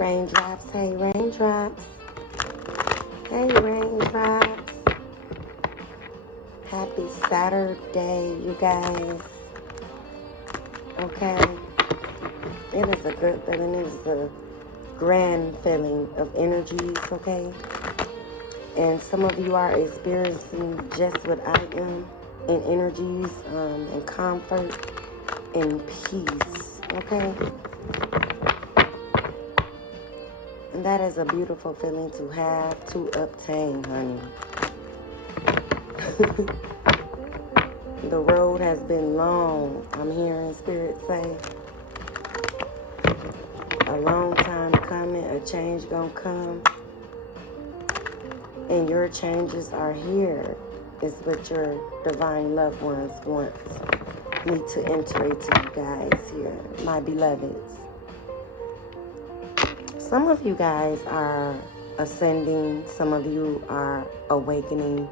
raindrops, hey raindrops, hey raindrops. Happy Saturday, you guys. Okay, it is a good feeling. It is a grand feeling of energies, okay? And some of you are experiencing just what I am in energies and comfort and peace, okay? And that is a beautiful feeling to have, to obtain, honey. The road has been long. I'm hearing Spirit say, a long time coming, a change gonna come. And your changes are here, is what your divine loved ones want me to enter into you guys here, my beloveds. Some of you guys are ascending. Some of you are awakening.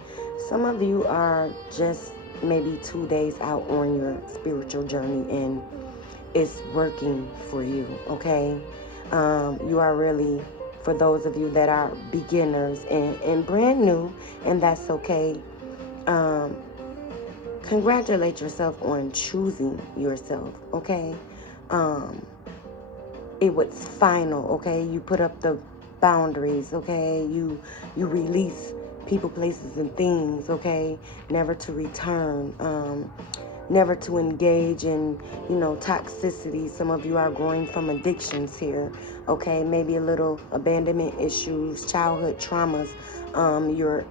Some of you are just maybe 2 days out on your spiritual journey and it's working for you, okay? You are really, for those of you that are beginners and brand new, and that's okay, congratulate yourself on choosing yourself, okay? It was final, okay? You put up the boundaries, okay? You release people, places, and things, okay? Never to return, never to engage in, toxicity. Some of you are growing from addictions here, okay? Maybe a little abandonment issues, childhood traumas. You're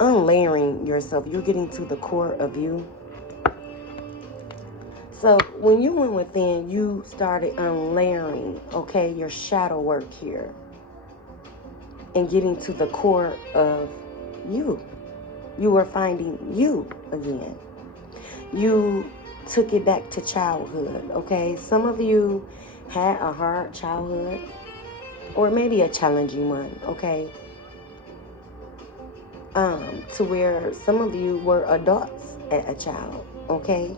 unlayering yourself. You're getting to the core of you. So when you went within, you started unlayering, okay, your shadow work here and getting to the core of you. You were finding you again. You took it back to childhood, okay? Some of you had a hard childhood or maybe a challenging one, okay? To where some of you were adults as a child, okay?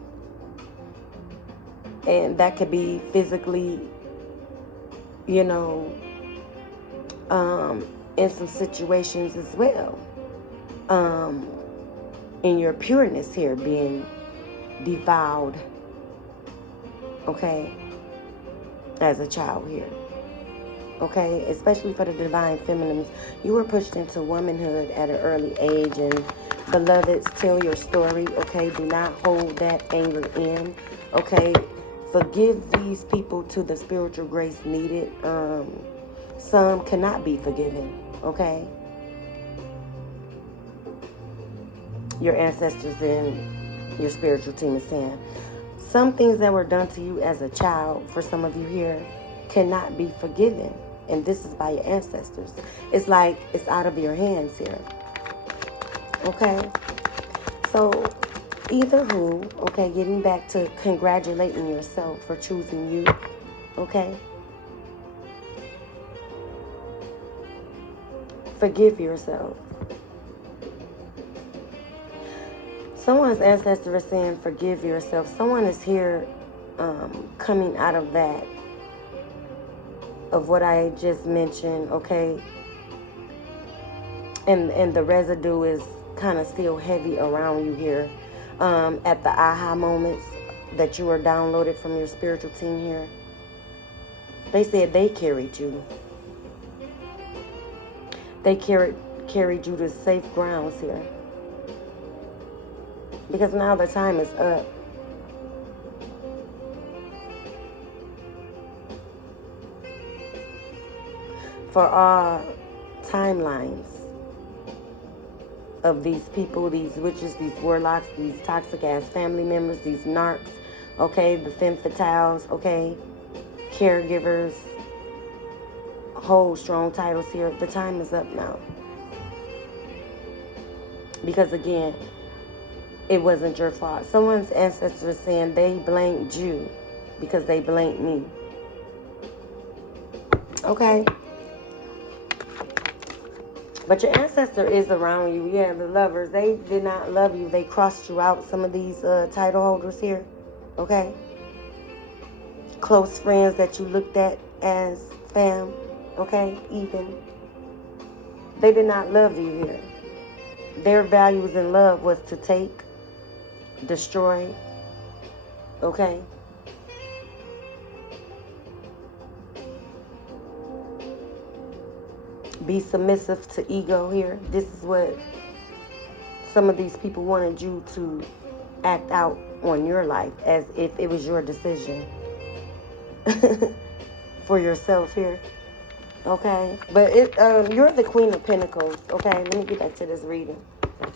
And that could be physically, in some situations as well. In your pureness here being devoured, okay, as a child here. Okay, especially for the divine feminines. You were pushed into womanhood at an early age, and beloveds, tell your story, okay? Do not hold that anger in, okay? Forgive these people to the spiritual grace needed. Some cannot be forgiven, okay? Your ancestors and your spiritual team is saying some things that were done to you as a child, for some of you here, cannot be forgiven. And this is by your ancestors. It's like it's out of your hands here. Okay? So, either who, okay, getting back to congratulating yourself for choosing you, okay? Forgive yourself. Someone's ancestor is saying forgive yourself. Someone is here coming out of that, of what I just mentioned, okay? And the residue is kind of still heavy around you here. At the aha moments that you were downloaded from your spiritual team here. They said they carried you. They carried you to safe grounds here. Because now the time is up. For all timelines of these people, these witches, these warlocks, these toxic ass family members, these narcs, okay, the femme fatales, okay, caregivers, hold strong titles here. The time is up now. Because again, it wasn't your fault. Someone's ancestors saying they blamed you because they blamed me. Okay? But your ancestor is around you. Yeah, the lovers. They did not love you. They crossed you out. Some of these title holders here. Okay? Close friends that you looked at as fam. Okay, even. They did not love you here. Their values in love was to take, destroy, okay? Be submissive to ego here. This is what some of these people wanted you to act out on your life as if it was your decision for yourself here. Okay, but you're the Queen of Pentacles. Okay, let me get back to this reading.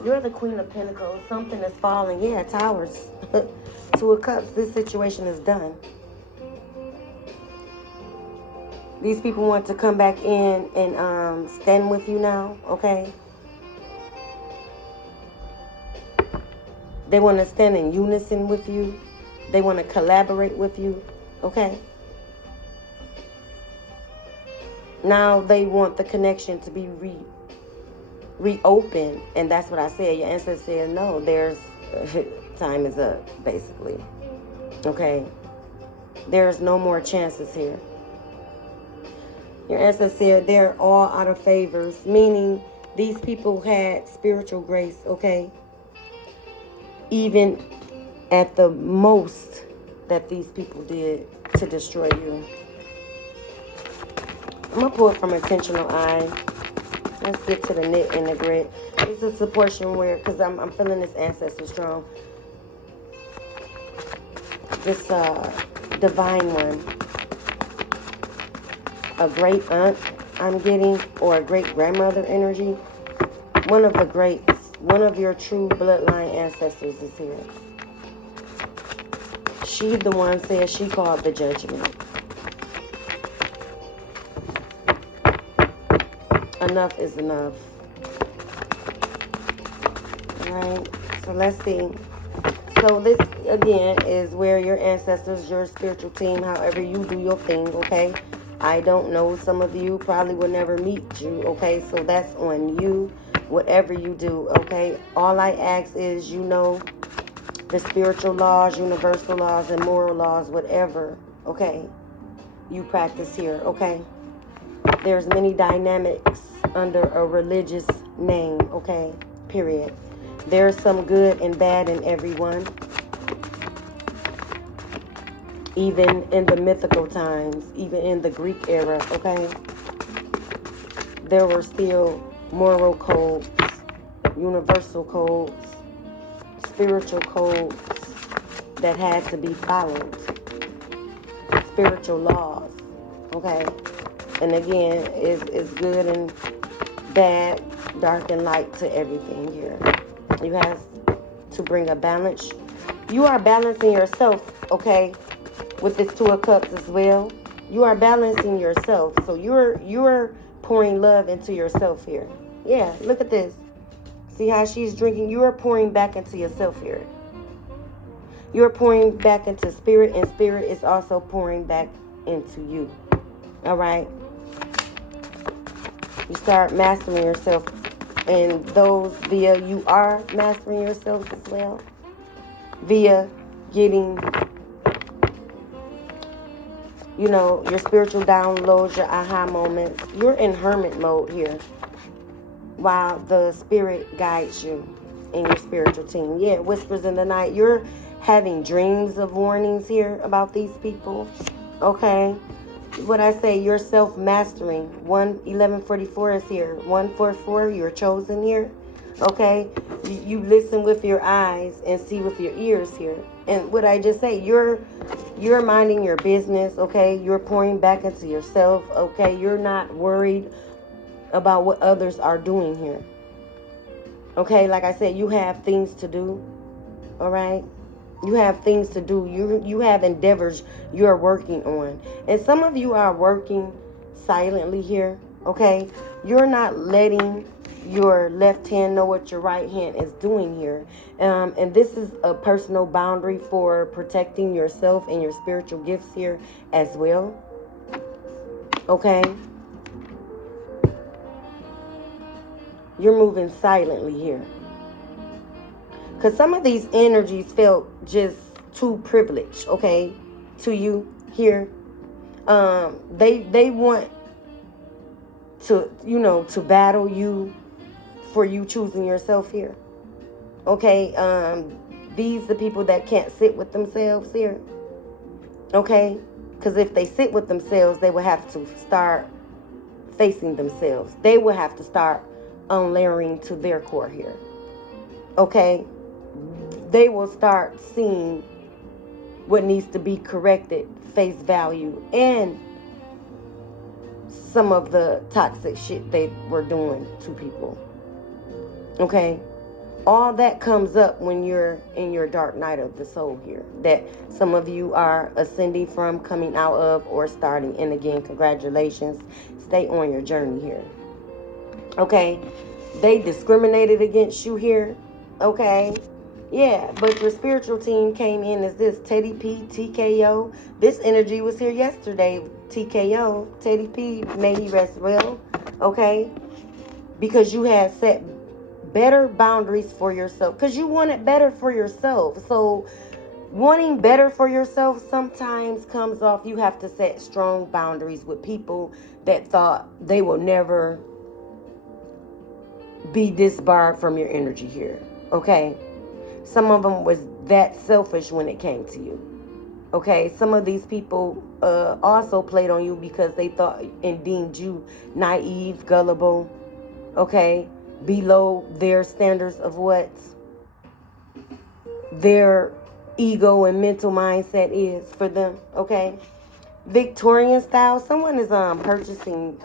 You're the Queen of Pentacles. Something is falling. Yeah, Towers. Two of Cups. This situation is done. These people want to come back in and stand with you now. Okay. They want to stand in unison with you. They want to collaborate with you. Okay. Now they want the connection to be reopened. And that's what I said. Your ancestors said, no, there's time is up, basically. Okay. There's no more chances here. Your ancestors said they're all out of favors, meaning these people had spiritual grace, okay? Even at the most that these people did to destroy you. I'm going to pull it from Intentional Eye. Let's get to the knit and the grit. This is a portion where, because I'm feeling this ancestor strong. This divine one. A great aunt I'm getting, or a great grandmother energy. One of the greats, one of your true bloodline ancestors is here. She, the one, says she called the judgment. Enough is enough. Alright, so let's see. So this, again, is where your ancestors, your spiritual team, however you do your thing, okay? I don't know. Some of you probably will never meet you, okay? So that's on you, whatever you do, okay? All I ask is, you know, the spiritual laws, universal laws, and moral laws, whatever, okay, you practice here, okay? There's many dynamics under a religious name, okay, period. There's some good and bad in everyone. Even in the mythical times, even in the Greek era, okay? There were still moral codes, universal codes, spiritual codes that had to be followed. Spiritual laws, okay? And again, it's good and bad, dark and light to everything here. You have to bring a balance. You are balancing yourself, okay? With this Two of Cups as well. You are balancing yourself. So you're pouring love into yourself here. Yeah, look at this. See how she's drinking? You are pouring back into yourself here. You're pouring back into spirit, and spirit is also pouring back into you. All right? You start mastering yourself. And those via, you are mastering yourself as well. Via getting, you know, your spiritual downloads, your aha moments. You're in hermit mode here while the spirit guides you in your spiritual team. Yeah, whispers in the night. You're having dreams of warnings here about these people. Okay. What I say, you're self-mastering. 1144 is here. 144, you're chosen here. Okay. You listen with your eyes and see with your ears here. And what I just say, you're minding your business, okay? You're pouring back into yourself, okay? You're not worried about what others are doing here. Okay, like I said, you have things to do, all right? You have things to do. You have endeavors you're working on. And some of you are working silently here, okay? You're not letting your left hand know what your right hand is doing here. And this is a personal boundary for protecting yourself and your spiritual gifts here as well. Okay? You're moving silently here. Because some of these energies felt just too privileged, okay, to you here. They want to battle you for you choosing yourself here. Okay, these are people that can't sit with themselves here. Okay, because if they sit with themselves, they will have to start facing themselves. They will have to start unlayering to their core here. Okay, they will start seeing what needs to be corrected, face value, and some of the toxic shit they were doing to people. Okay, all that comes up when you're in your dark night of the soul here, that some of you are ascending from, coming out of, or starting. And again, congratulations. Stay on your journey here. Okay, they discriminated against you here. Okay, yeah, but your spiritual team came in as this Teddy P, TKO. This energy was here yesterday. TKO, Teddy P, may he rest well. Okay, because you had set better boundaries for yourself, because you wanted better for yourself. So wanting better for yourself sometimes comes off, you have to set strong boundaries with people that thought they will never be disbarred from your energy here. Okay, some of them was that selfish when it came to you. Okay, some of these people also played on you because they thought and deemed you naive, gullible. Okay, below their standards of what their ego and mental mindset is for them. Okay, Victorian style. Someone is purchasing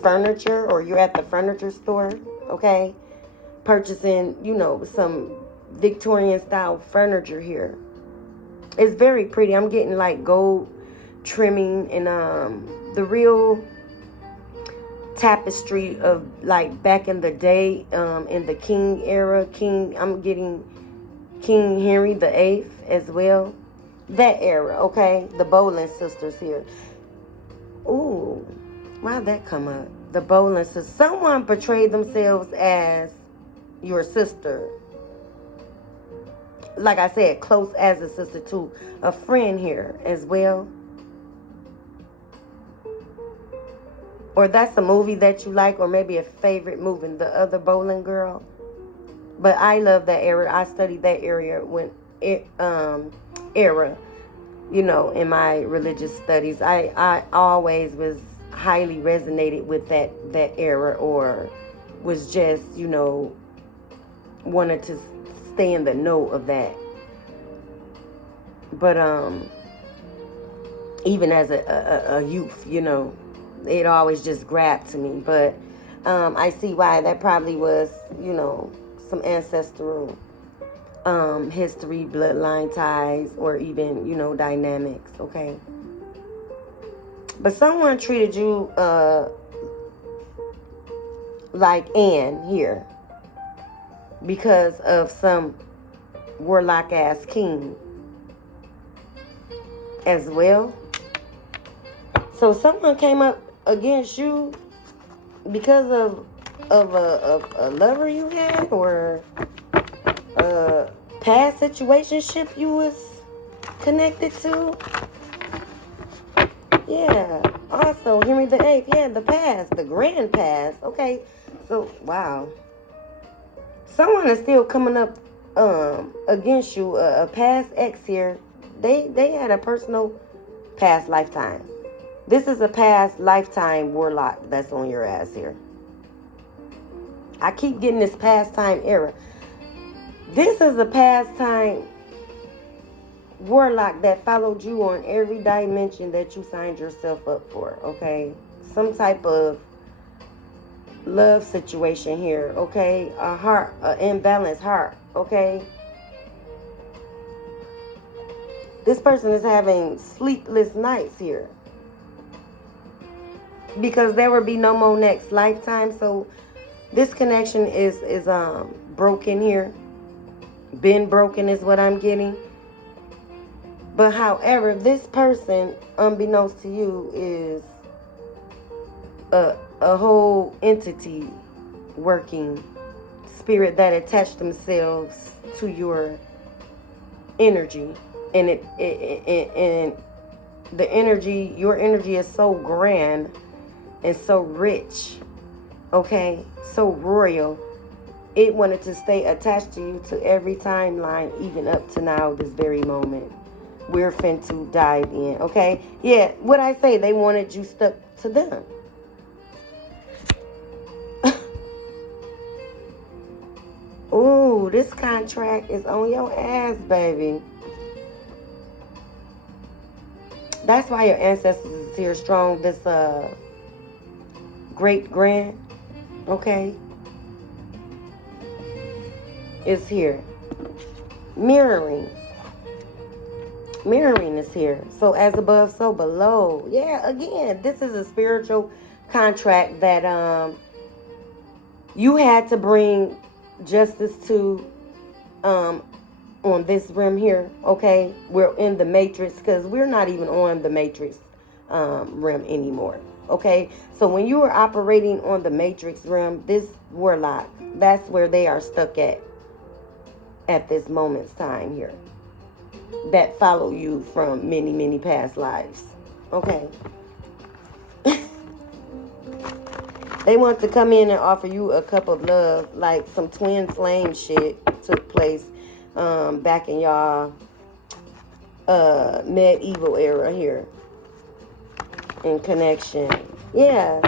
furniture, or you're at the furniture store. Okay, purchasing some Victorian style furniture here. It's very pretty. I'm getting like gold trimming and the real tapestry of like back in the day, in the King era. I'm getting King Henry the VIII as well. That era, okay? The Boleyn sisters here. Ooh, why'd that come up? The Boleyn sisters. Someone portrayed themselves as your sister. Like I said, close as a sister to a friend here as well. Or that's a movie that you like, or maybe a favorite movie, The Other Boleyn Girl. But I love that era. I studied that area era, in my religious studies. I always was highly resonated with that era, or was just, wanted to stay in the know of that. But even as a youth, it always just grabbed to me. But I see why. That probably was, some ancestral history, bloodline ties, or even, dynamics. Okay, but someone treated you like Anne here because of some warlock ass king as well. So someone came up against you because of a lover you had, or a past situationship you was connected to. Yeah. Also, Henry the VIII. Yeah, the past, the grand past. Okay. So, wow. Someone is still coming up against you. A past ex here. They had a personal past lifetime. This is a past lifetime warlock that's on your ass here. I keep getting this past time era. This is a past time warlock that followed you on every dimension that you signed yourself up for. Okay, some type of love situation here. Okay, a heart, an imbalanced heart. Okay, this person is having sleepless nights here because there will be no more next lifetime. So this connection is broken here. Been broken is what I'm getting. But however, this person, unbeknownst to you, is a whole entity working spirit that attached themselves to your energy. And and the energy, your energy is so grand and so rich, okay, so royal. It wanted to stay attached to you to every timeline, even up to now, this very moment. We're fin to dive in, okay? Yeah, what I say, they wanted you stuck to them. Ooh, this contract is on your ass, baby. That's why your ancestors is here strong. This great grand, okay, is here. Mirroring is here. So as above, so below. Yeah, again, this is a spiritual contract that you had to bring justice to on this rim here, okay? We're in the matrix, because we're not even on the matrix rim anymore, okay? So when you are operating on the matrix rim, this warlock, that's where they are stuck at this moment's time here, that follow you from many, many past lives, okay? They want to come in and offer you a cup of love, like some twin flame shit took place back in y'all medieval era here in connection. Yeah.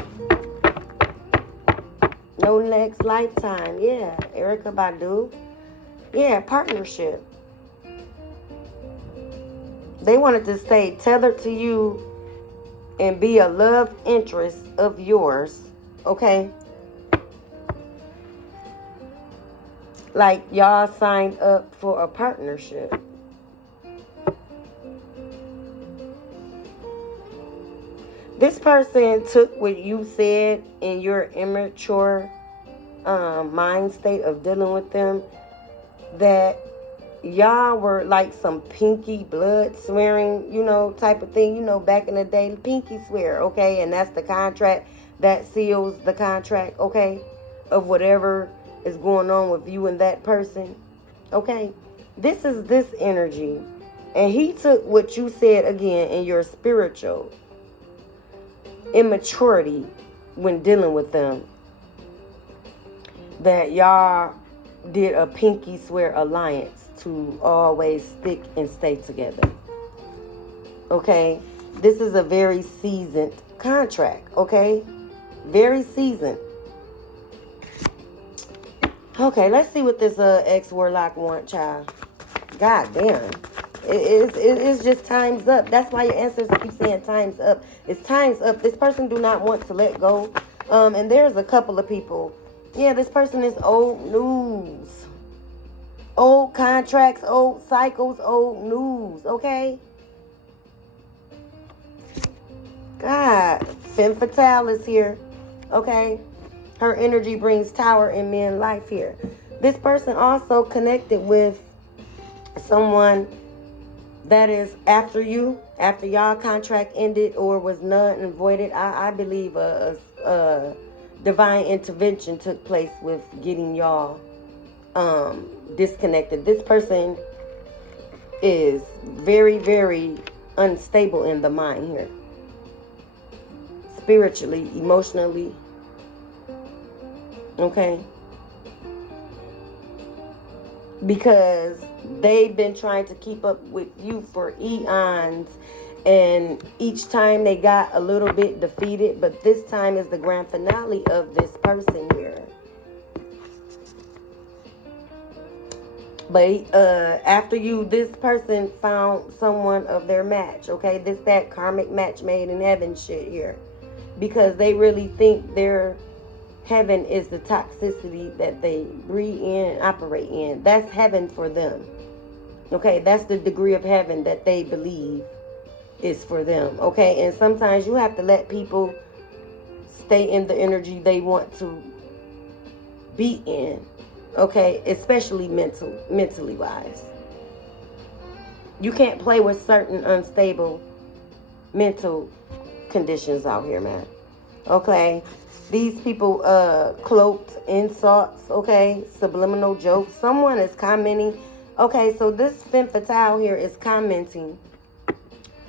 No next lifetime. Yeah. Erica Badu. Yeah, partnership. They wanted to stay tethered to you and be a love interest of yours. Okay? Like y'all signed up for a partnership. This person took what you said in your immature mind state of dealing with them, that y'all were like some pinky blood swearing, you know, type of thing, you know, back in the day, pinky swear, okay? And that's the contract that seals the contract, okay, of whatever is going on with you and that person, okay? This is this energy. And he took what you said again in your spiritual immaturity when dealing with them, that y'all did a pinky swear alliance to always stick and stay together, okay? This is a very seasoned contract, okay? Very seasoned. Okay, let's see what this ex-warlock want, child. God damn. It's just time's up. That's why your ancestors keep saying time's up. It's time's up. This person do not want to let go. And there's a couple of people. Yeah, this person is old news. Old contracts, old cycles, old news, okay? God, femme fatale is here, okay? Her energy brings tower in men life here. This person also connected with someone that is after you, after y'all contract ended or was null and voided. I believe a divine intervention took place with getting y'all disconnected. This person is very, very unstable in the mind here. Spiritually, emotionally. Okay? Because they've been trying to keep up with you for eons, and each time they got a little bit defeated, but this time is the grand finale of this person here. But after you, this person found someone of their match, okay? This that karmic match made in heaven shit here. Because they really think their heaven is the toxicity that they breathe in and operate in. That's heaven for them. Okay, that's the degree of heaven that they believe is for them. Okay, and sometimes you have to let people stay in the energy they want to be in. Okay, especially mentally wise. You can't play with certain unstable mental conditions out here, man. Okay, these people cloaked insults, okay, subliminal jokes. Someone is commenting. Okay, so this femme fatale here is commenting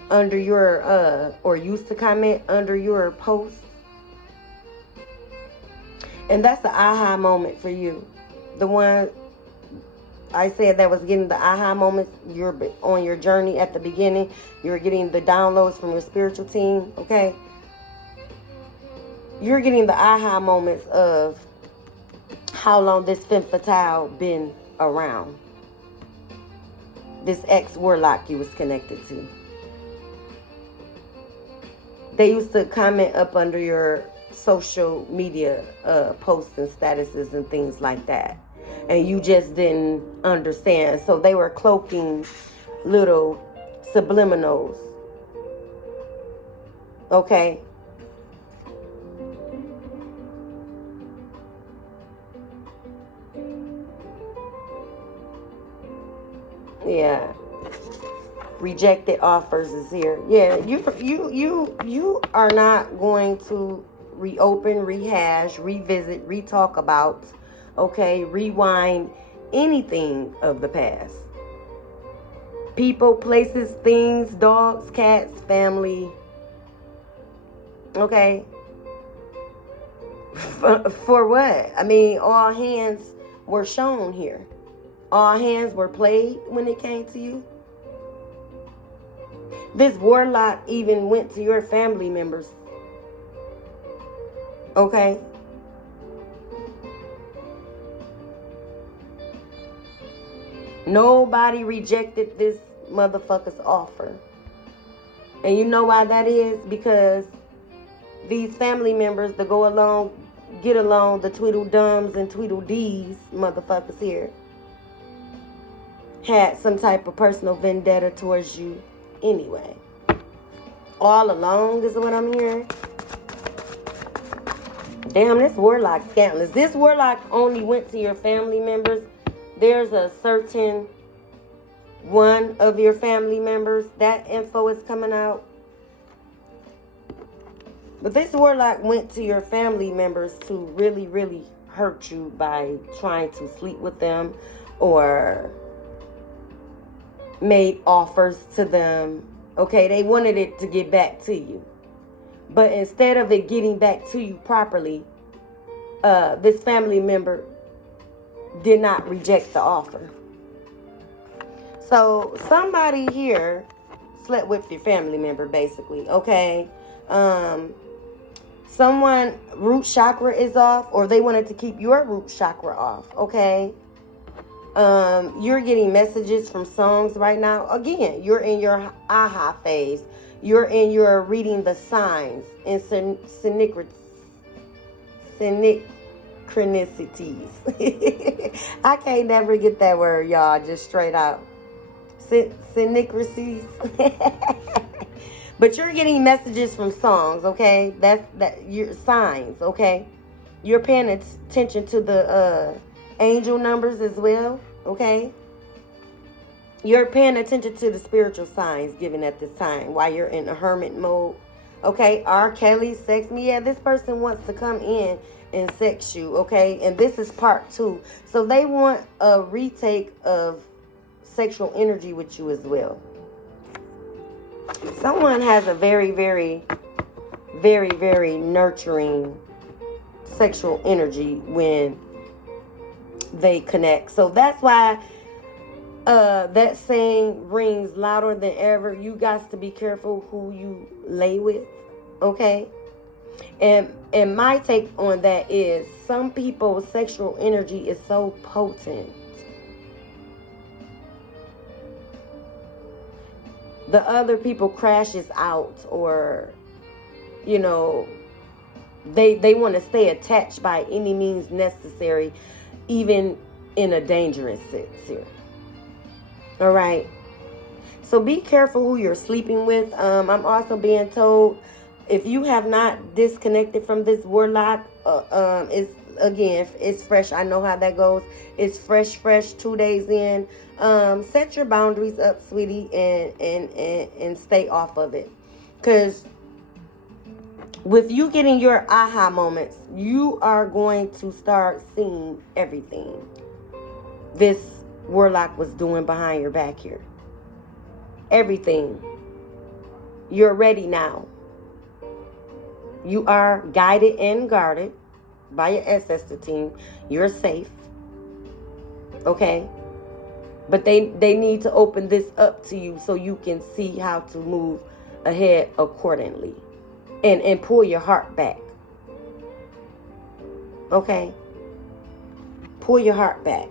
under your or used to comment under your post, And that's the aha moment for you. The one I said that was getting the aha moments. You're on your journey at the beginning. You're getting the downloads from your spiritual team, okay? You're getting the aha moments of how long this femme fatale been around. This ex-warlock you was connected to. They used to comment up under your social media posts and statuses and things like that. And you just didn't understand. So they were cloaking little subliminals. Okay? Yeah. Rejected offers is here. Yeah, you are not going to reopen, rehash, revisit, retalk about, okay, rewind anything of the past. People, places, things, dogs, cats, family. Okay. For what? I mean, all hands were shown here. All hands were played when it came to you. This warlock even went to your family members. Okay? Nobody rejected this motherfucker's offer. And you know why that is? Because these family members that go along, get along, the Tweedledums and Tweedledees motherfuckers here, had some type of personal vendetta towards you anyway. All along is what I'm hearing. Damn, this warlock scandalous. This warlock only went to your family members. There's a certain one of your family members. That info is coming out. But this warlock went to your family members to really, really hurt you by trying to sleep with them or made offers to them. Okay, they wanted it to get back to you. But instead of it getting back to you properly, this family member did not reject the offer. So somebody here slept with your family member, basically, okay? Someone root chakra is off, or they wanted to keep your root chakra off, okay? You're getting messages from songs right now. Again, you're in your aha phase. You're in your reading the signs and synchronicities. I can't never get that word, y'all, just straight out. Synchronicities. But you're getting messages from songs, okay? That's your signs, okay? You're paying attention to the angel numbers as well, okay? You're paying attention to the spiritual signs given at this time while you're in a hermit mode, okay? R. Kelly, sex me. Yeah, this person wants to come in and sex you, okay? And this is part 2. So they want a retake of sexual energy with you as well. Someone has a very, very, very, very nurturing sexual energy when they connect. So that's why that saying rings louder than ever. You got to be careful who you lay with, okay? And my take on that is some people's sexual energy is so potent. The other people crashes out, or, you know, they want to stay attached by any means necessary, even in a dangerous sense here. All right. So be careful who you're sleeping with. I'm also being told, if you have not disconnected from this warlock, it's fresh. I know how that goes. It's fresh, 2 days in. Set your boundaries up, sweetie, and stay off of it. Because with you getting your aha moments, you are going to start seeing everything this warlock was doing behind your back here. Everything. You're ready now. You are guided and guarded by your ancestor team. You're safe. Okay? But they need to open this up to you so you can see how to move ahead accordingly. And pull your heart back. Okay? Pull your heart back.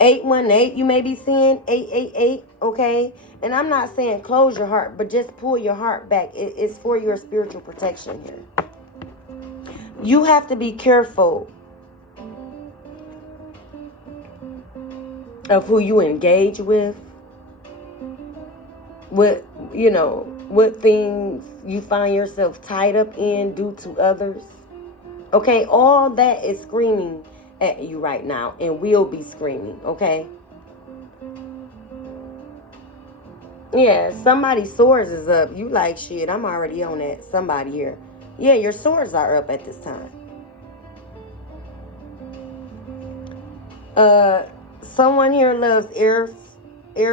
818, you may be seeing 888, okay? And I'm not saying close your heart, but just pull your heart back. It's for your spiritual protection here. You have to be careful of who you engage with. What, you know, what things you find yourself tied up in due to others. Okay, all that is screaming at you right now and will be screaming, okay? Yeah, somebody's swords is up. You like, shit, I'm already on that. Somebody here. Yeah, your swords are up at this time. Someone here loves Air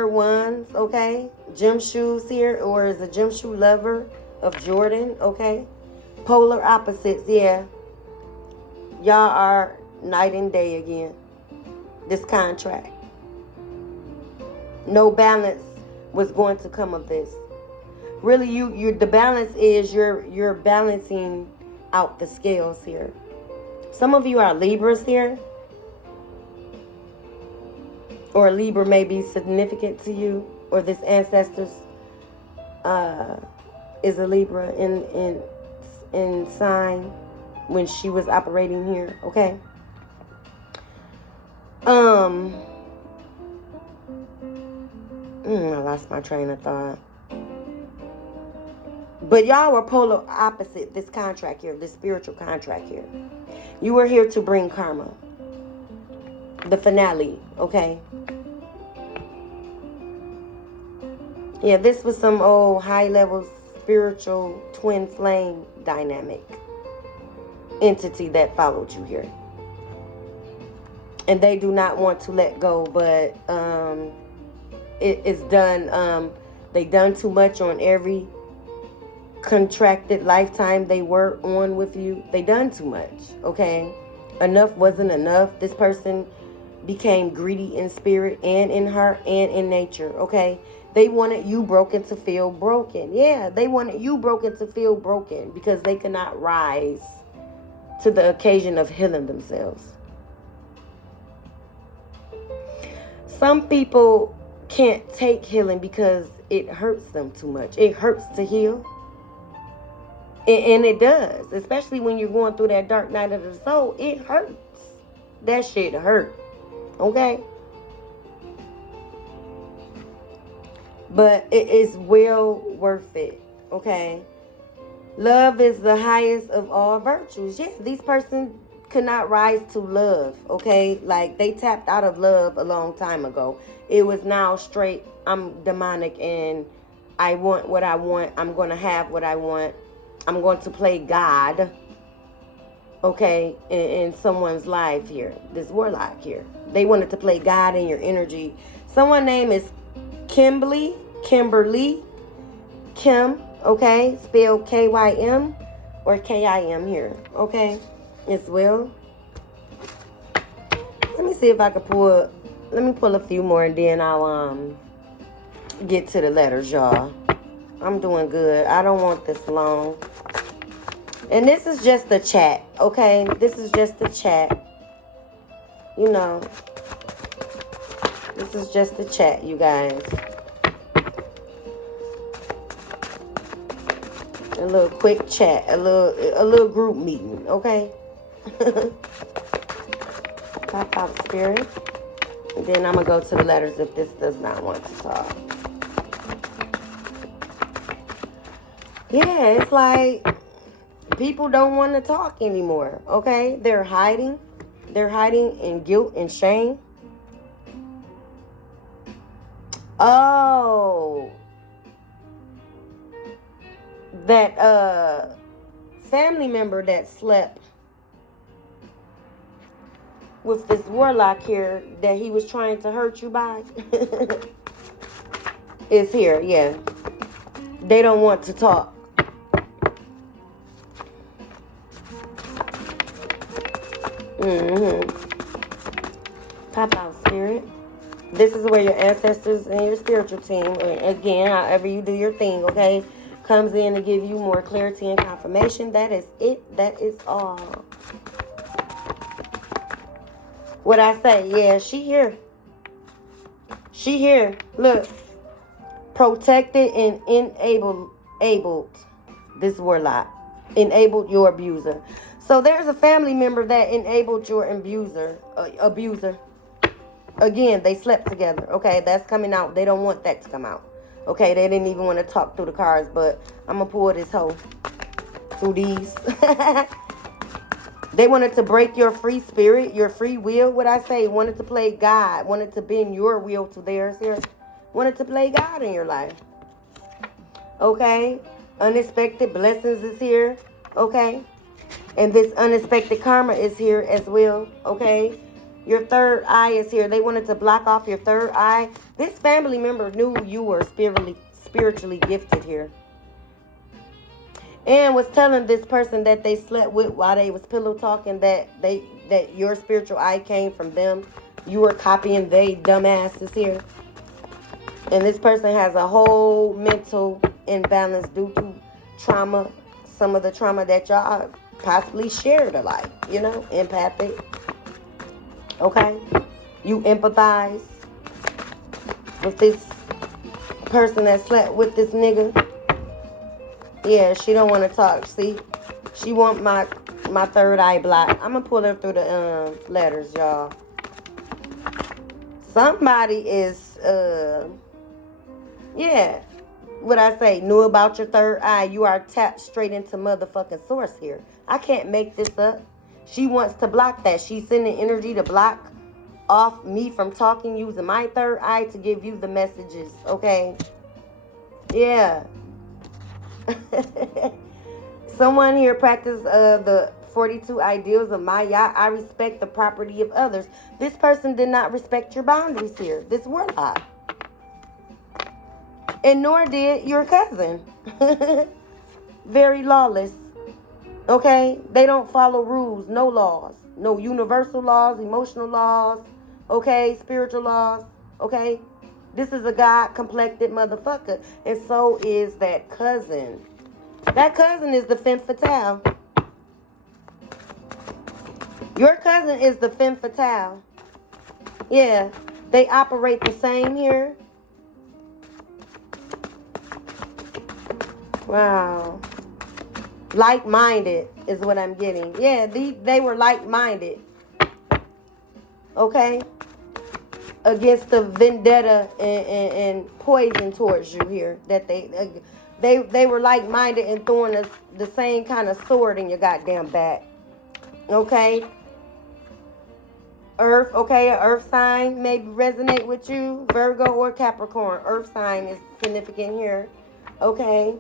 Ones, okay? Gym shoes here, or is a gym shoe lover of Jordan, okay? Polar opposites, yeah. Y'all are night and day again. This contract. No balance was going to come of this. Really, you the balance is you're balancing out the scales here. Some of you are Libras here. Or Libra may be significant to you, or this ancestor's is a Libra in sign when she was operating here, okay? I lost my train of thought. But y'all were polar opposite this contract here, this spiritual contract here. You were here to bring karma. The finale, okay? Yeah, this was some old high-level spiritual twin flame dynamic entity that followed you here. And they do not want to let go, but it is done. They done too much on every contracted lifetime they were on with you. They done too much, okay? Enough wasn't enough. This person became greedy in spirit and in heart and in nature, okay? They wanted you broken to feel broken. Yeah, they wanted you broken to feel broken because they could not rise to the occasion of healing themselves. Some people can't take healing because it hurts them too much. It hurts to heal. And it does. Especially when you're going through that dark night of the soul. It hurts. That shit hurt. Okay? But it is well worth it. Okay? Love is the highest of all virtues. Yeah, these persons could not rise to love. Okay? Like, they tapped out of love a long time ago. It was now straight, I'm demonic and I want what I want. I'm going to have what I want. I'm going to play God. Okay? In someone's life here. This warlock here. They wanted to play God in your energy. Someone's name is Kimberly, Kim, okay, spelled K-Y-M or K-I-M here, okay, as well. Let me see if I can pull a few more and then I'll get to the letters, y'all. I'm doing good. I don't want this long. And this is just the chat, okay? This is just the chat. You know, this is just the chat, you guys. A little quick chat, a little group meeting, okay? Pop out spirit. And then I'm gonna go to the letters if this does not want to talk. Yeah, it's like people don't want to talk anymore, okay? They're hiding. They're hiding in guilt and shame. Oh. That family member that slept with this warlock here that he was trying to hurt you by is here, yeah. They don't want to talk. Pop out, Spirit. This is where your ancestors and your spiritual team, again, however you do your thing, okay, comes in to give you more clarity and confirmation. That is it. That is all. What I say, yeah, she here. She here. Look. Protected and enabled this warlock. Enabled your abuser. So there's a family member that enabled your abuser. Again, they slept together. Okay, that's coming out. They don't want that to come out. Okay, they didn't even want to talk through the cards, but I'm going to pull this hoe through these. They wanted to break your free spirit, your free will. What I say, wanted to play God, wanted to bend your will to theirs here. Wanted to play God in your life. Okay, unexpected blessings is here. Okay, and this unexpected karma is here as well. Okay, your third eye is here. They wanted to block off your third eye. This family member knew you were spiritually gifted here. And was telling this person that they slept with while they was pillow talking that your spiritual eye came from them. You were copying they dumbasses here. And this person has a whole mental imbalance due to trauma. Some of the trauma that y'all possibly shared alike. You know, empathic. Okay? You empathize with this person that slept with this nigga. Yeah, she don't want to talk. See, she want my third eye blocked. I'm gonna pull her through the letters, y'all. Somebody is yeah. What I say, knew about your third eye. You are tapped straight into motherfucking source here. I can't make this up. She wants to block that. She's sending energy to block off me from talking, using my third eye to give you the messages. Okay. Yeah. Someone here practice the 42 ideals of Maya. I respect the property of others. This person did not respect your boundaries here. This warlock. And nor did your cousin. Very lawless. Okay? They don't follow rules. No laws. No universal laws, emotional laws. Okay? Spiritual laws. Okay? This is a God-complected motherfucker. And so is that cousin. That cousin is the femme fatale. Your cousin is the femme fatale. Yeah. They operate the same here. Wow. Like-minded is what I'm getting. Yeah, they were like-minded. Okay? Against the vendetta and poison towards you here. That they were like-minded and throwing the same kind of sword in your goddamn back. Okay? Earth, okay, an earth sign maybe resonate with you. Virgo or Capricorn. Earth sign is significant here. Okay?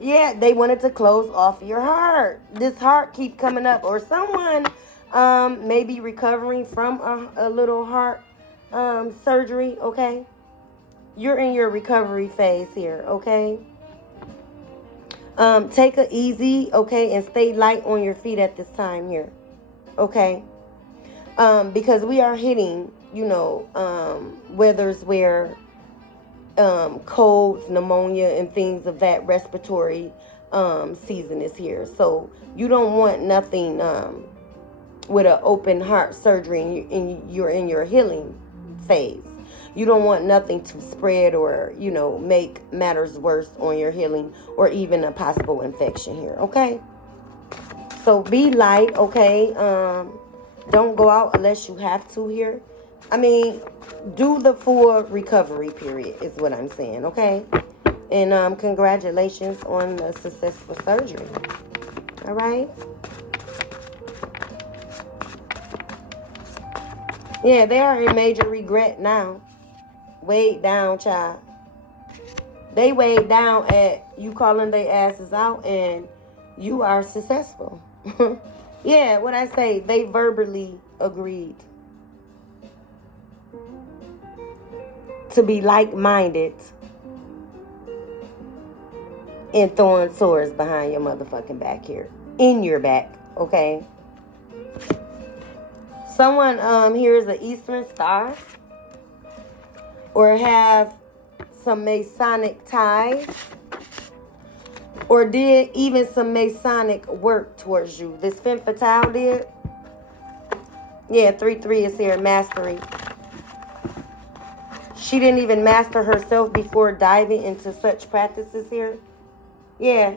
Yeah, they wanted to close off your heart. This heart keep coming up. Or someone may be recovering from a little heart surgery, okay? You're in your recovery phase here, okay? Take it easy, okay, and stay light on your feet at this time here, okay? Because we are hitting, you know, weathers where colds, pneumonia, and things of that respiratory season is here. So you don't want nothing with an open heart surgery and you're in your healing phase. You don't want nothing to spread or, you know, make matters worse on your healing or even a possible infection here, okay? So be light, okay? Don't go out unless you have to here. I mean, do the full recovery period is what I'm saying, okay? And congratulations on the successful surgery. All right? Yeah, they are in major regret now. Weighed down, child. They weighed down at you calling their asses out and you are successful. Yeah, what I say, they verbally agreed to be like-minded and throwing swords behind your motherfucking back here. In your back, okay? Someone here is an Eastern Star, or have some Masonic ties, or did even some Masonic work towards you. This femme fatale did. Yeah, 3-3 is here, mastery. She didn't even master herself before diving into such practices here. Yeah.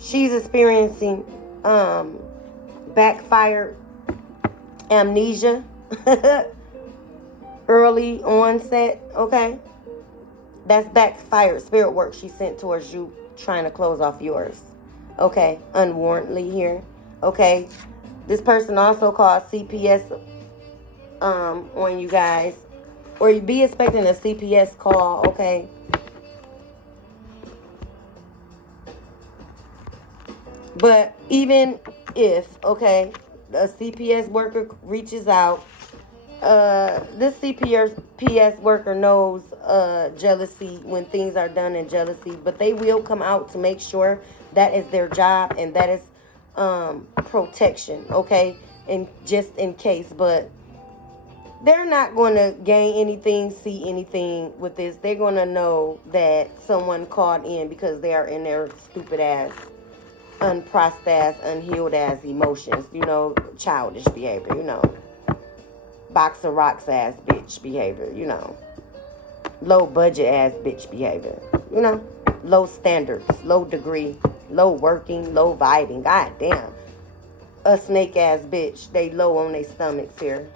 She's experiencing backfired amnesia. Early onset, okay? That's backfired spirit work she sent towards you, trying to close off yours. Okay, unwarrantedly here. Okay, this person also called CPS on you guys. Or you be expecting a CPS call, okay? But even if, okay, a CPS worker reaches out, this CPS worker knows jealousy when things are done in jealousy, but they will come out to make sure that is their job, and that is protection, okay? And just in case, but they're not going to gain anything, see anything with this. They're going to know that someone called in because they are in their stupid ass, unprocessed ass, unhealed ass emotions, you know, childish behavior, you know. Box of rocks ass bitch behavior, you know. Low budget ass bitch behavior, you know. Low standards, low degree, low working, low vibing. God damn. A snake ass bitch. They low on their stomachs here.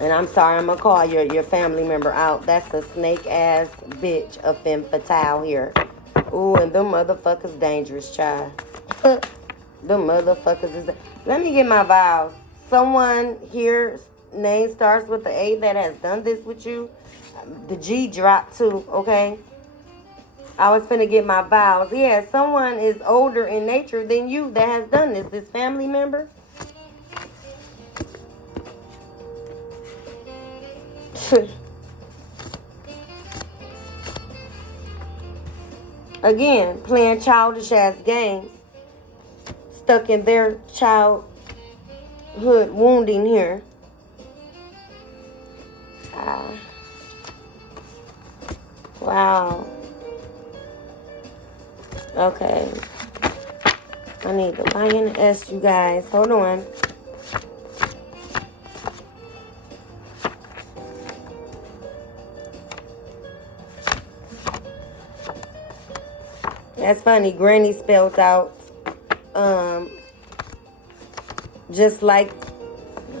And I'm sorry, I'm going to call your family member out. That's a snake ass bitch, a femme fatale here. Ooh, and them motherfuckers dangerous, child. Them motherfuckers is... Let me get my vows. Someone here, name starts with the A, that has done this with you. The G dropped too, okay? I was finna get my vows. Yeah, someone is older in nature than you that has done this. This family member. Again, playing childish ass games. Stuck in their childhood wounding here. Wow. Okay. I need the Y and the S, you guys. Hold on. That's funny. Granny spelled out just like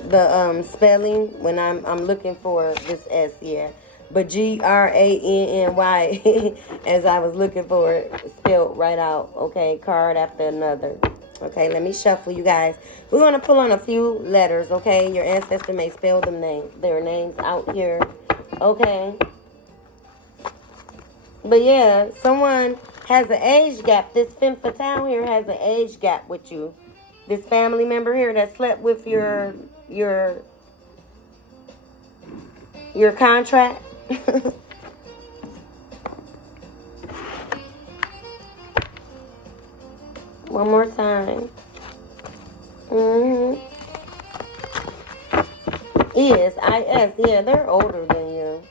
the spelling when I'm looking for this S here. But Granny, as I was looking for it, spelled right out. Okay, card after another. Okay, let me shuffle, you guys. We're going to pull on a few letters, okay? Your ancestor may spell their names out here. Okay. But yeah, someone has an age gap. This femme fatale here has an age gap with you. This family member here that slept with your contract. One more time. Is, I-S. Yeah, they're older than you.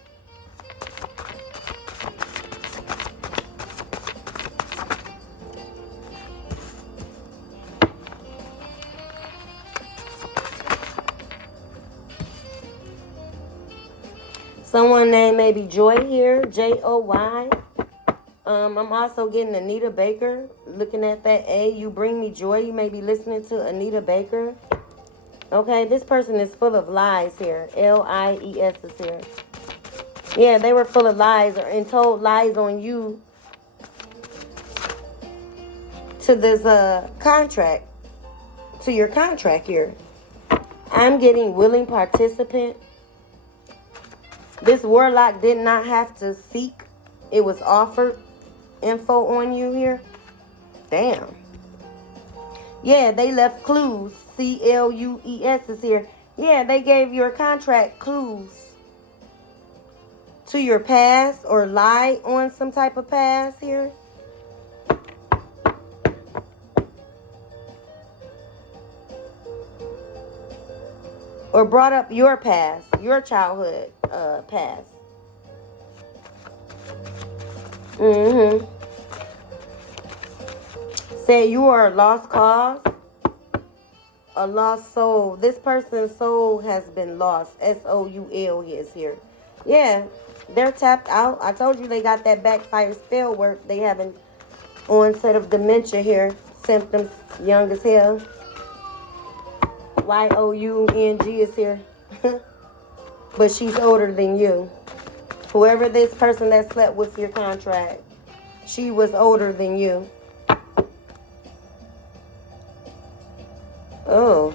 Someone named maybe Joy here, Joy. I'm also getting Anita Baker. Looking at that A, you bring me joy. You may be listening to Anita Baker. Okay, this person is full of lies here. Lies is here. Yeah, they were full of lies and told lies on you to this contract, to your contract here. I'm getting willing participant. This warlock did not have to seek. It was offered info on you here. Damn. Yeah, they left clues. CLUES is here. Yeah, they gave your contract clues to your past or lie on some type of past here. or brought up your past, your childhood past. Say you are a lost cause, a lost soul. This person's soul has been lost. S-O-U-L is here. Yeah, they're tapped out. I told you they got that backfire spell work. They having onset of dementia here. Symptoms, young as hell. Y-O-U-N-G is here. But she's older than you. Whoever this person that slept with your contract, she was older than you. Oh.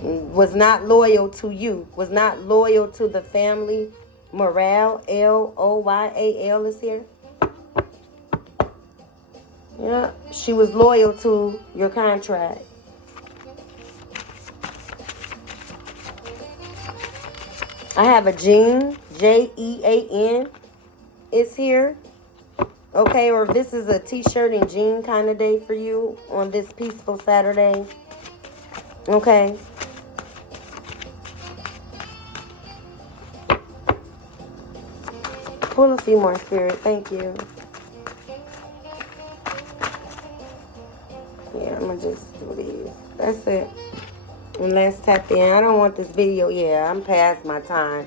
Was not loyal to you. Was not loyal to the family morale. L-O-Y-A-L is here. Yeah. She was loyal to your contract. I have a Jean. J-E-A-N is here. Okay, or this is a t-shirt and jean kind of day for you on this peaceful Saturday. Okay. Pull a few more, Spirit. Thank you. Yeah, I'm going to just do these. That's it. And let's tap in. I don't want this video. Yeah, I'm past my time.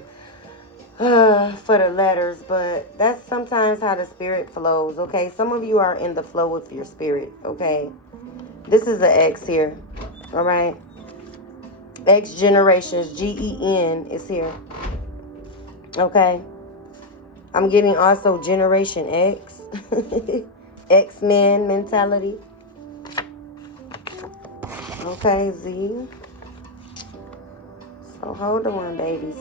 For the letters, but that's sometimes how the spirit flows. Okay, some of you are in the flow with your spirit. Okay, this is an X here. All right, X generations. G-E-N is here. Okay, I'm getting also Generation X. X-Men mentality. Okay, Z. So hold on, babies.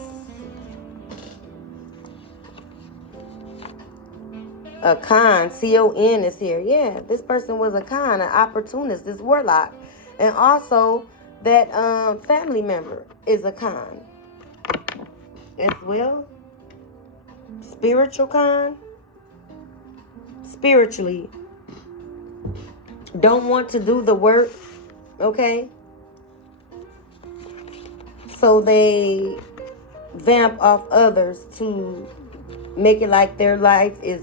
A con, C-O-N is here. Yeah, this person was a con, an opportunist, this warlock. And also, that family member is a con as well. Spiritual con. Spiritually. Don't want to do the work, okay? So they vamp off others to make it like their life is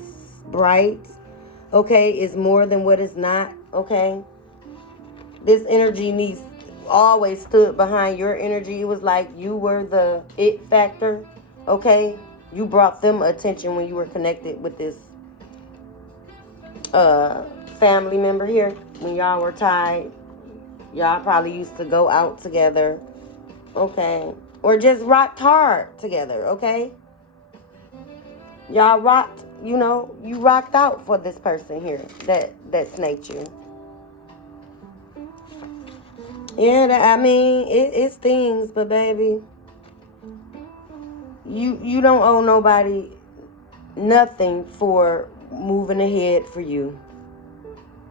bright, okay, is more than what is not, okay? This energy needs always stood behind your energy. It was like you were the it factor, okay? You brought them attention when you were connected with this family member here. When y'all were tied, y'all probably used to go out together, okay? Or just rocked hard together, okay? Y'all rocked, you know, you rocked out for this person here that snaked you. Yeah, I mean, it stings, but baby, you don't owe nobody nothing for moving ahead for you.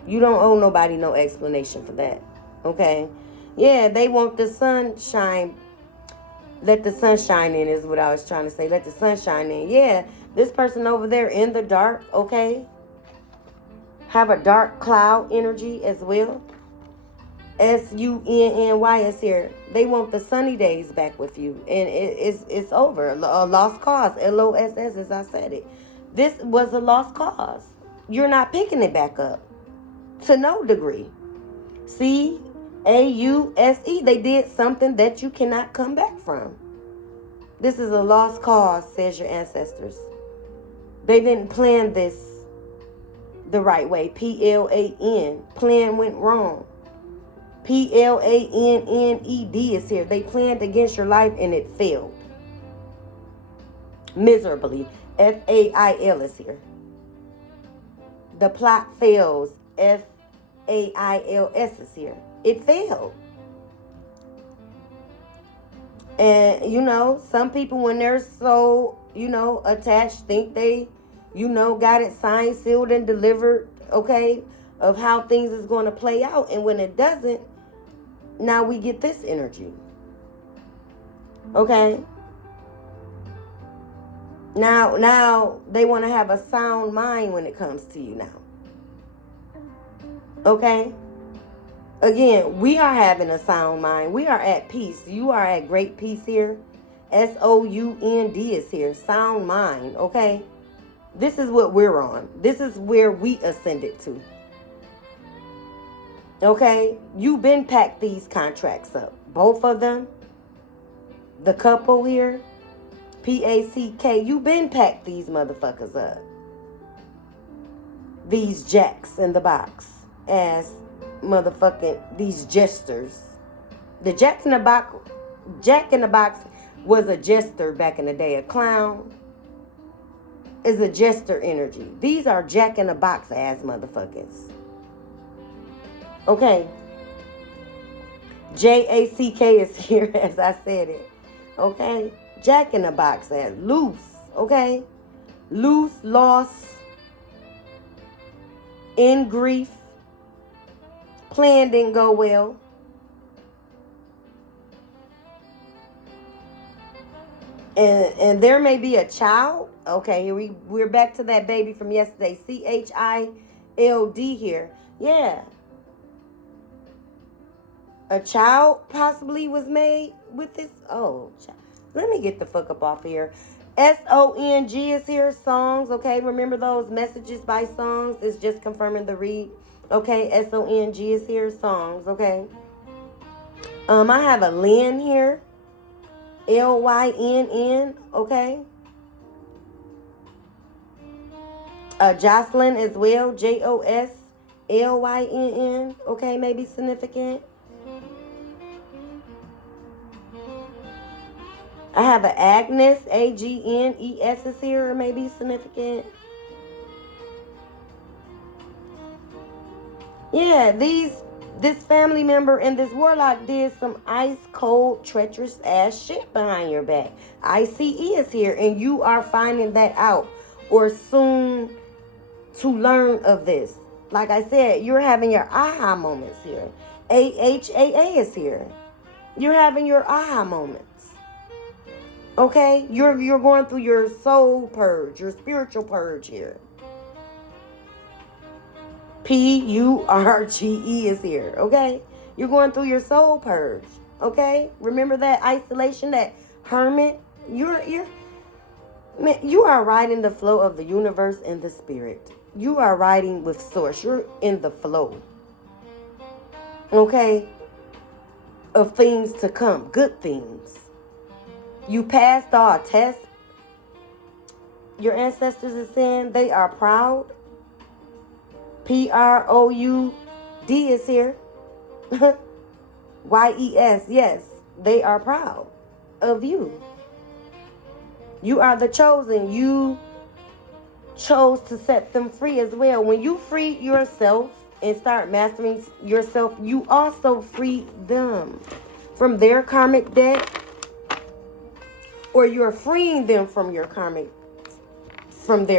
You don't owe nobody no explanation for that, okay? Yeah, they want the sunshine. Let the sun shine in is what I was trying to say. Let the sun shine in. Yeah, this person over there in the dark, okay? Have a dark cloud energy as well. S-U-N-N-Y is here. They want the sunny days back with you. And it's over. A lost cause. L-O-S-S, as I said it. This was a lost cause. You're not picking it back up. To no degree. C-A-U-S-E. They did something that you cannot come back from. This is a lost cause, says your ancestors. They didn't plan this the right way. P-L-A-N. Plan went wrong. P-L-A-N-N-E-D is here. They planned against your life and it failed. Miserably. F-A-I-L is here. The plot fails. F-A-I-L-S is here. It failed. And, you know, some people, when they're so, you know, attached, think they, you know, got it signed, sealed, and delivered, okay, of how things is going to play out. And when it doesn't, now we get this energy. Okay? Now they want to have a sound mind when it comes to you now. Okay? Again, we are having a sound mind. We are at peace. You are at great peace here. SOUND is here. Sound mind, okay? This is what we're on. This is where we ascended to. Okay? You've been packed these contracts up. Both of them. The couple here. PACK. You've been packed these motherfuckers up. These jacks in the box. As motherfucking these jesters. The Jack in the Box was a jester back in the day. A clown is a jester energy. These are Jack in the Box ass motherfuckers. Okay. JACK is here as I said it. Okay. Jack in the Box ass. Loose. Okay. Loose, lost, in grief. Plan didn't go well. And there may be a child. Okay, here we're back to that baby from yesterday. CHILD here. Yeah. A child possibly was made with this. Oh, let me get the fuck up off here. SONG is here. Songs. Okay, remember those messages by songs. It's just confirming the read. Okay, SONG is here. Songs. Okay. I have a Lynn here. LYNN. Okay. Jocelyn as well. JOSLYNN. Okay, maybe significant. I have an Agnes. AGNES is here. Maybe significant. Yeah, this family member and this warlock did some ice cold, treacherous ass shit behind your back. ICE is here, and you are finding that out or soon to learn of this. Like I said, you're having your aha moments here. AHAA is here. You're having your aha moments. Okay? You're going through your soul purge, your spiritual purge here. PURGE is here, okay? You're going through your soul purge, okay? Remember that isolation, that hermit? You are riding the flow of the universe and the spirit. You are riding with source. You're in the flow, okay? Of things to come, good things. You passed all tests. Your ancestors are saying they are proud. PROUD is here. YES, yes, they are proud of you. You are the chosen. You chose to set them free as well. When you free yourself and start mastering yourself, you also free them from their karmic debt, or you're freeing them from their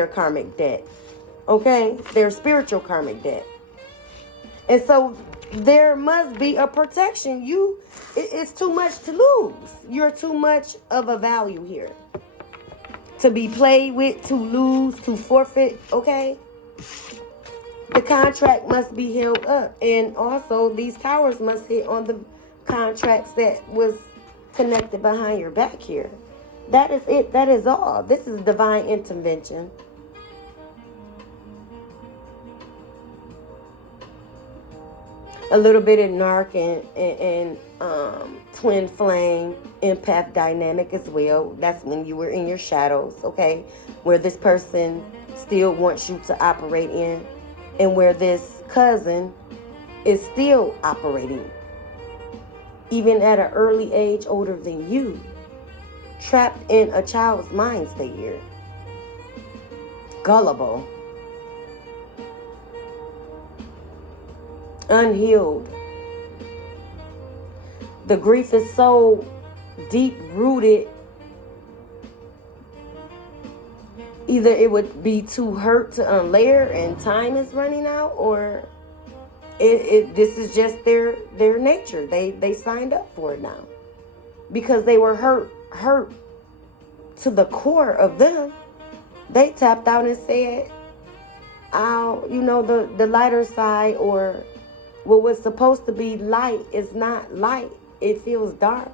karmic debt. Okay, their spiritual karmic debt. And so there must be a protection. It's too much to lose. You're too much of a value here to be played with, to lose, to forfeit. Okay, the contract must be held up, and also these towers must hit on the contracts that was connected behind your back here. That is it. That is all. This is divine intervention. A little bit of narc and twin flame empath dynamic as well. That's when you were in your shadows, okay? Where this person still wants you to operate in, and where this cousin is still operating, even at an early age, older than you, trapped in a child's mind state here. Gullible. Unhealed. The grief is so deep rooted. Either it would be too hurt to unlayer and time is running out, or this is just their nature. They signed up for it now because they were hurt to the core of them. They tapped out and said, "I'll, the lighter side, or What was supposed to be light is not light. It feels dark.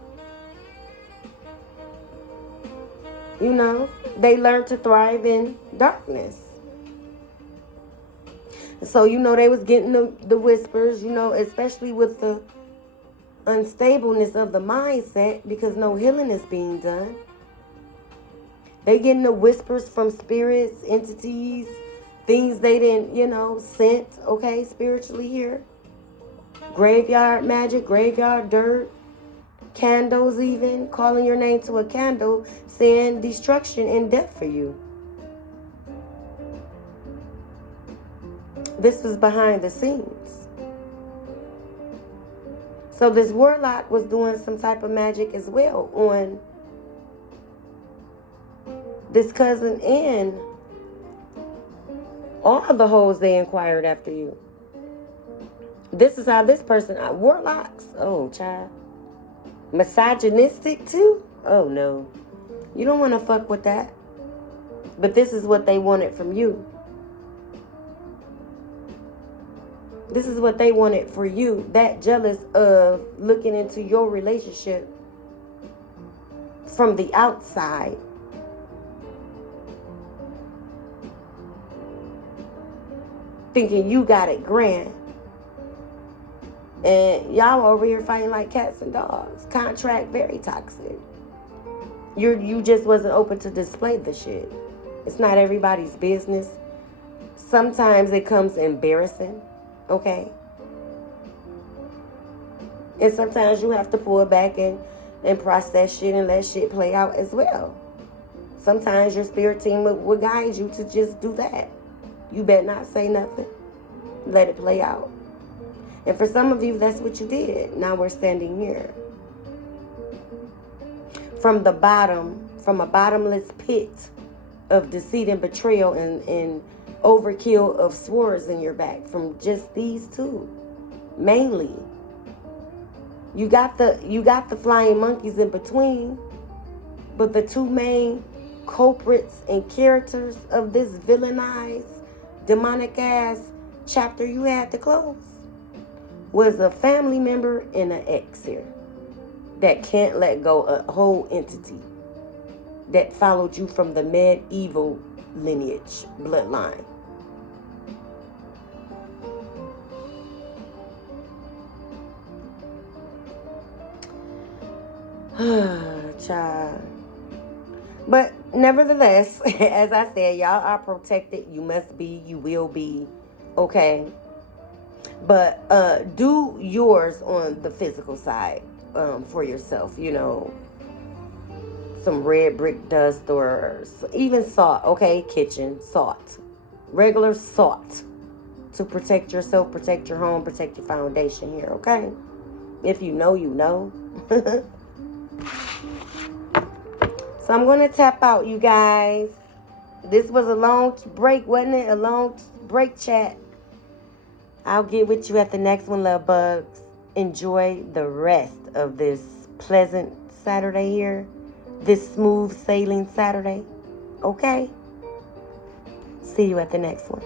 You know, they learn to thrive in darkness. So, you know, they was getting the whispers, you know, especially with the unstableness of the mindset because no healing is being done. They getting the whispers from spirits, entities, things they didn't, you know, sent, okay, spiritually here. Graveyard magic, graveyard dirt, candles even, calling your name to a candle, saying destruction and death for you. This was behind the scenes. So this warlock was doing some type of magic as well on this cousin and all of the hoes they inquired after you. This is how this person, warlocks, oh child. Misogynistic too? Oh no. You don't want to fuck with that. But this is what they wanted from you. This is what they wanted for you. That jealous of looking into your relationship from the outside. Thinking you got it grand. And y'all over here fighting like cats and dogs. Contract very toxic. You just wasn't open to display the shit. It's not everybody's business. Sometimes it comes embarrassing. Okay? And sometimes you have to pull back and process shit and let shit play out as well. Sometimes your spirit team will guide you to just do that. You better not say nothing. Let it play out. And for some of you, that's what you did. Now we're standing here. From the bottom, from a bottomless pit of deceit and betrayal and overkill of swords in your back. From just these two. Mainly. You got the flying monkeys in between. But the two main culprits and characters of this villainized, demonic ass chapter you had to close was a family member and an ex here that can't let go, a whole entity that followed you from the medieval lineage, bloodline. Child. But nevertheless, as I said, y'all are protected. You must be. You will be. Okay. But do yours on the physical side for yourself. You know, some red brick dust or even salt. Okay, kitchen salt. Regular salt to protect yourself, protect your home, protect your foundation here. Okay. If you know, you know. So I'm going to tap out, you guys. This was a long break, wasn't it? A long break chat. I'll get with you at the next one, love bugs. Enjoy the rest of this pleasant Saturday here. This smooth sailing Saturday. Okay? See you at the next one.